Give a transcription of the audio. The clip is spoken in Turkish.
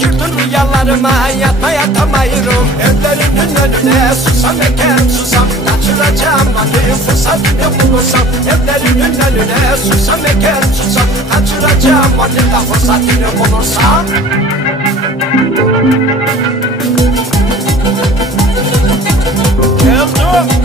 Girdin rüyalarıma yatma yatamayırım. Evlerinin önüne susam ekerim susam. Kaçıracağım hadi fırsat ne bulursam. Evlerinin önüne susam ekerim susam. Kaçıracağım hadi da fırsat ne bulursam. Geldim.